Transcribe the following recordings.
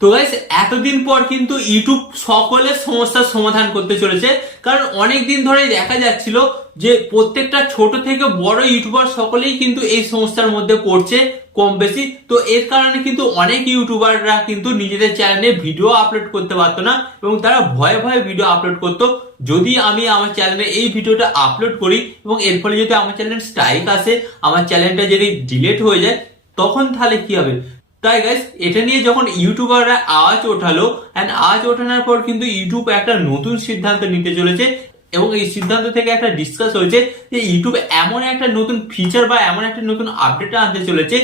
তো গাইস এতদিন পর কিন্তু ইউটিউব সকলের সমস্যার সমাধান করতে চলেছে। কারণ অনেক দিন ধরে দেখা যাচ্ছিল যে প্রত্যেকটা ছোট থেকে বড় ইউটিউবার সকলেই কিন্তু এই সমস্যার মধ্যে পড়ছে কম বেশি। তো এর কারণে কিন্তু অনেক ইউটিউবাররা কিন্তু নিজেদের চ্যানেলে ভিডিও আপলোড করতে পারতো না এবং তারা ভয়ে ভয়ে ভিডিও আপলোড করতো। যদি আমি আমার চ্যানেলে এই ভিডিওটা আপলোড করি এবং এর ফলে যদি আমার চ্যানেলে স্ট্রাইক আসে, আমার চ্যানেলটা যদি ডিলিট হয়ে যায়, তখন তাহলে কি হবে? তাই গাইস এটা নিয়ে যখন ইউটিউবাররা আওয়াজ ওঠালো, এন্ড আওয়াজ ওঠানোর পর কিন্তু ইউটিউব একটা নতুন সিদ্ধান্ত নিতে চলেছে এবং এই সিদ্ধান্ত থেকে একটা ডিসকাস হয়েছে যে ইউটিউব এমন একটা নতুন ফিচার বা এমন একটা নতুন আপডেট আনতে চলেছে,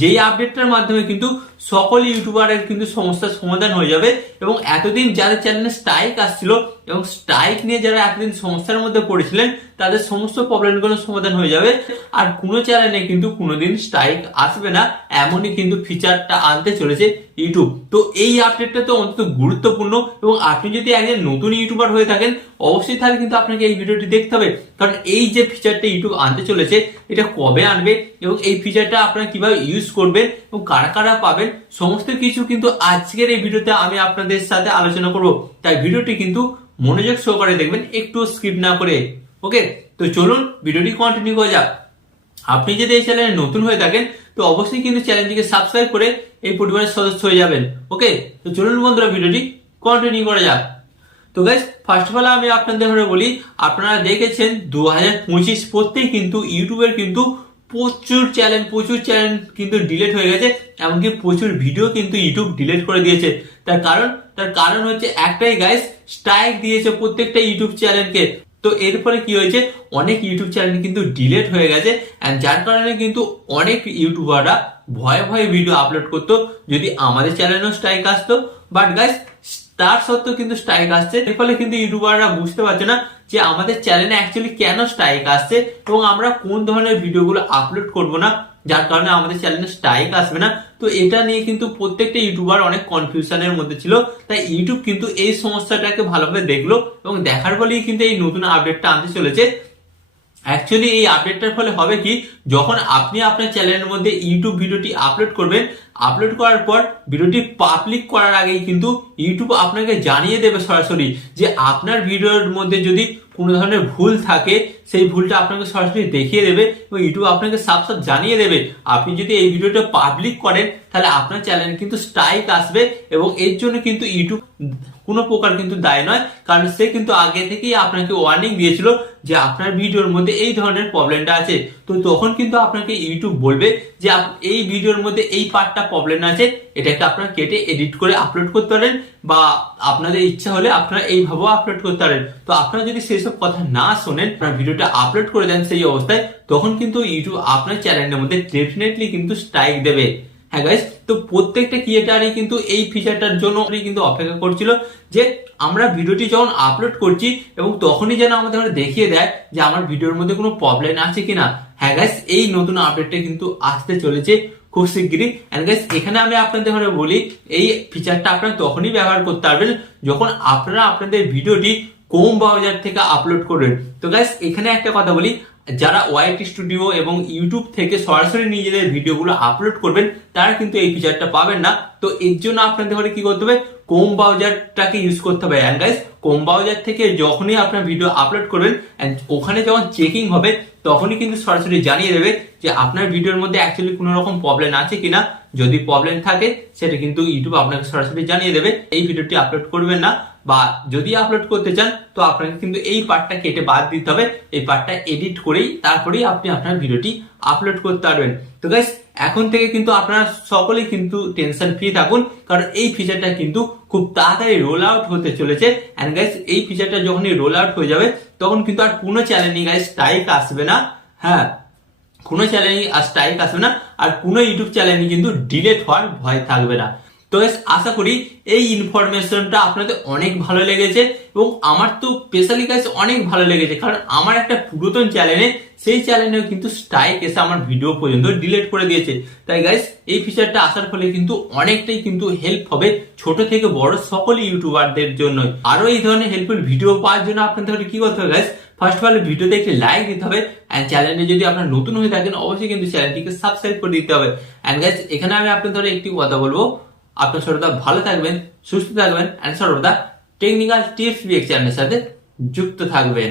যেই আপডেটটার মাধ্যমে কিন্তু সকল ইউটিউবারের কিন্তু সমস্যার সমাধান হয়ে যাবে এবং এতদিন যাদের চ্যানেলে স্ট্রাইক আসছিল এবং স্ট্রাইক নিয়ে যারা এতদিন সমস্যার মধ্যে পড়েছিলেন তাদের সমস্ত প্রবলেমগুলো সমাধান হয়ে যাবে। আর কোনো চ্যানেলে কিন্তু কোনোদিন স্ট্রাইক আসবে না, এমনই কিন্তু ফিচারটা আনতে চলেছে ইউটিউব। তো এই আপডেটটা তো অন্তত গুরুত্বপূর্ণ এবং আপনি যদি একজন নতুন ইউটিউবার হয়ে থাকেন অবশ্যই তাহলে কিন্তু আপনাকে এই ভিডিওটি দেখতে হবে। কারণ এই যে ফিচারটা ইউটিউব আনতে চলেছে এটা কবে আনবে এবং এই ফিচারটা আপনারা কিভাবে ইউজ করবেন এবং কারা কারা পাবেন সমস্ত কিছু কিন্তু আজকের এই ভিডিওতে আমি আপনাদের সাথে আলোচনা করব। তাই ভিডিওটি কিন্তু মনোযোগ সহকারে দেখবেন, একটু স্কিপ না করে। ওকে, তো চলুন ভিডিওটি কন্টিনিউ করা যাক। আপনি যদি এই চ্যানেলে নতুন হয়ে থাকেন তো অবশ্যই কিন্তু চ্যানেলটিকে সাবস্ক্রাইব করে এই পরিবারের সদস্য হয়ে যাবেন। ওকে, তো চলুন বন্ধুরা ভিডিওটি কন্টিনিউ করা যাক। তো গাইস ফার্স্ট অফ অল আমি আপনাদের ধরে বলি, আপনারা দেখেছেন 2025 পড়তেই কিন্তু ইউটিউবের কিন্তু প্রচুর চ্যানেল কিন্তু ডিলিট হয়ে গেছে, এমনকি প্রচুর ভিডিও কিন্তু ইউটিউব ডিলিট করে দিয়েছে। তার কারণ হচ্ছে একটাই গাইস, স্ট্রাইক দিয়েছে প্রত্যেকটা ইউটিউব চ্যানেলকে। তো এর ফলে কি হয়েছে, অনেক ইউটিউব চ্যানেল কিন্তু ডিলিট হয়ে গেছে এন্ড যার কারণে কিন্তু অনেক ইউটিউবাররা ভয়ে ভয়ে ভিডিও আপলোড করতো যদি আমাদের চ্যানেলেও স্ট্রাইক আসতো। বাট গাইস তার সত্ত্বেও কিন্তু স্ট্রাইক আসছে, এর ফলে কিন্তু ইউটিউবাররা বুঝতে পারছে না যে আমাদের চ্যানেলে অ্যাকচুয়ালি কেন স্ট্রাইক আসছে এবং আমরা কোন ধরনের ভিডিওগুলো আপলোড করব না যার কারণে আমাদের চ্যানেলে স্ট্রাইক আসবে না। তো এটা নিয়ে কিন্তু প্রত্যেকটা ইউটিউবার অনেক কনফিউশনের মধ্যে ছিল। তাই ইউটিউব কিন্তু এই সমস্যাটাকে ভালোভাবে দেখলো এবং দেখার ফলেই কিন্তু এই নতুন আপডেটটা আনতে চলেছে। অ্যাকচুয়ালি এই আপডেটটার ফলে হবে কি, যখন আপনি আপনার চ্যানেলের মধ্যে ইউটিউব ভিডিওটি আপলোড করবেন, আপলোড করার পর ভিডিওটি পাবলিক করার আগেই কিন্তু ইউটিউব আপনাকে জানিয়ে দেবে সরাসরি যে আপনার ভিডিওর মধ্যে যদি কোনো ধরনের ভুল থাকে সেই ভুলটা আপনাকে সরাসরি দেখিয়ে দেবে এবং ইউটিউব আপনাকে সাফ জানিয়ে দেবে। আপনি যদি এই ভিডিওটা পাবলিক করেন তাহলে আপনার চ্যানেলে কিন্তু স্ট্রাইক আসবে এবং এর জন্য কিন্তু ইউটিউব কোনো প্রকার কিন্তু দায় নয়, কারণ সে কিন্তু আগে থেকেই আপনাকে ওয়ার্নিং দিয়েছিল যে আপনার ভিডিওর মধ্যে এই ধরনের প্রবলেমটা আছে। তো তখন কিন্তু আপনাকে ইউটিউব বলবে যে এই ভিডিওর মধ্যে এই পার্টটা প্রবলেম আছে, এটাকে আপনারা কেটে এডিট করে আপলোড করতে পারেন বা আপনাদের ইচ্ছা হলে আপনারা এইভাবেও আপলোড করতে পারেন। তো আপনারা যদি সেসব কথা না শোনেন, আপনার ভিডিওটা আপলোড করে দেন সেই অবস্থায়, তখন কিন্তু ইউটিউব আপনার চ্যানেলের মধ্যে ডেফিনেটলি কিন্তু স্ট্রাইক দেবে। হ্যাঁ গাইস, তো প্রত্যেকটা ক্রিয়েটারই কিন্তু এই ফিচারটার জন্য কিন্তু অপেক্ষা করছিল যে আমরা ভিডিওটি যখন আপলোড করছি এবং তখনই যেন আমাদের দেখিয়ে দেয় যে আমার ভিডিওর মধ্যে কোনো প্রবলেম আছে কিনা। হ্যাঁ গাইস, এই নতুন আপডেটটা কিন্তু আসতে চলেছে খুব শিগগিরই। এন্ড গাইস এখানে আমি আপনাদের বলি, এই ফিচারটা আপনারা তখনই ব্যবহার করতে পারবেন যখন আপনারা আপনাদের ভিডিওটি ক্রোম ব্রাউজার থেকে আপলোড করবেন। তো গাইস এখানে একটা কথা বলি, যারা ওয়াইটি স্টুডিও এবং ইউটিউব থেকে সরাসরি নিজেদের ভিডিওগুলো আপলোড করবেন তারা কিন্তু এই ফিচারটা পাবেন না। তো এর জন্য আপনাদের কি করতে হবে, ক্রোম ব্রাউজারটাকে ইউজ করতে হবে। এন্ড গাইস ক্রোম ব্রাউজার থেকে যখনই আপনার ভিডিও আপলোড করবেন এন্ড ওখানে যখন চেকিং হবে তখনই কিন্তু সরাসরি জানিয়ে দেবে যে আপনার ভিডিওর মধ্যে অ্যাকচুয়ালি কোনো রকম প্রবলেম আছে কিনা। যদি প্রবলেম থাকে সেটা কিন্তু ইউটিউব আপনাকে সরাসরি জানিয়ে দেবে এই ভিডিওটি আপলোড করবেন না, বা যদি আপলোড করতে চান তো আপনাকে কিন্তু এই পার্টটা কেটে বাদ দিতে হবে, এই পার্টটা এডিট করেই তারপরেই আপনি আপনার ভিডিওটি আপলোড করতে পারবেন। তো গাইস এখন থেকে কিন্তু আপনারা সকলেই কিন্তু টেনশন ফ্রি থাকুন, কারণ এই ফিচারটা কিন্তু খুব তাড়াতাড়ি রোল আউট হতে চলেছে। এন্ড গাইস এই ফিচারটা যখনই রোল আউট হয়ে যাবে তখন কিন্তু আর কোনো চ্যানেলই গাইস স্ট্রাইক আসবে না। হ্যাঁ, কোনো চ্যানেলই আর স্ট্রাইক আসবে না আর কোনো ইউটিউব চ্যানেলই কিন্তু ডিলিট হওয়ার ভয় থাকবে না। তো আশা করি এই ইনফরমেশনটা আপনাদের অনেক ভালো লেগেছে এবং আমার তো স্পেশালি গাইস অনেক ভালো লেগেছে, কারণ আমার একটা পুরাতন চ্যানেলে সেই চ্যানেলেও কিন্তু স্ট্রাইক এসে আমার ভিডিও পর্যন্ত ডিলিট করে দিয়েছে। তাই গাইস এই ফিচারটা আসার ফলে কিন্তু অনেকটাই কিন্তু হেল্প হবে ছোট থেকে বড় সকল ইউটিউবারদের জন্য। আরো এই ধরনের হেল্পফুল ভিডিও পাওয়ার জন্য আপনাদের কি করতে হবে গাইস, ফার্স্ট অফ অল ভিডিওতে একটি লাইক দিতে হবে এন্ড চ্যানেলে যদি আপনারা নতুন হয়ে থাকেন অবশ্যই কিন্তু চ্যানেলটিকে সাবস্ক্রাইব করে দিতে হবে। এন্ড গাইস এখানে আমি আপনাদের একটি কথা বলবো, আপনার সর্বদা ভালো থাকবেন, সুস্থ থাকবেন, অ্যান্ড সর্বদা টেকনিক্যাল টিপস বিএক চ্যানেলের সাথে যুক্ত থাকবেন।